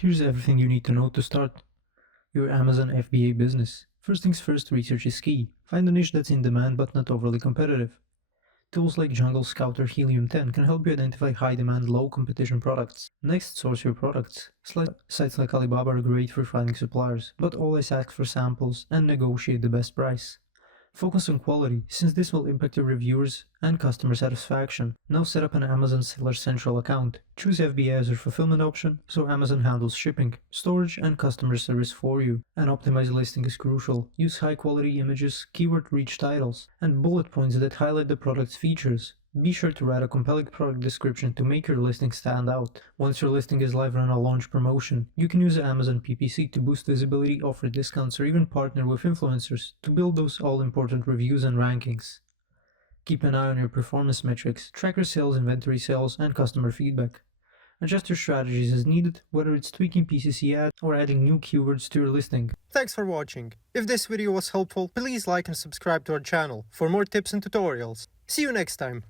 Here's everything you need to know to start your Amazon FBA business. First things first, research is key. Find a niche that's in demand but not overly competitive. Tools like Jungle Scout or Helium 10 can help you identify high-demand, low-competition products. Next, source your products. Sites like Alibaba are great for finding suppliers, but always ask for samples and negotiate the best price. Focus on quality, since this will impact your reviewers and customer satisfaction. Now set up an Amazon Seller Central account. Choose FBA as your fulfillment option, so Amazon handles shipping, storage, and customer service for you. An optimized listing is crucial. Use high-quality images, keyword-rich titles, and bullet points that highlight the product's features. Be sure to write a compelling product description to make your listing stand out. Once your listing is live, run a launch promotion. You can use Amazon PPC to boost visibility, offer discounts, or even partner with influencers to build those all-important reviews and rankings. Keep an eye on your performance metrics, track your sales, inventory sales, and customer feedback. Adjust your strategies as needed, whether it's tweaking PCC ads or adding new keywords to your listing. Thanks for watching. If this video was helpful, please like and subscribe to our channel for more tips and tutorials. See you next time.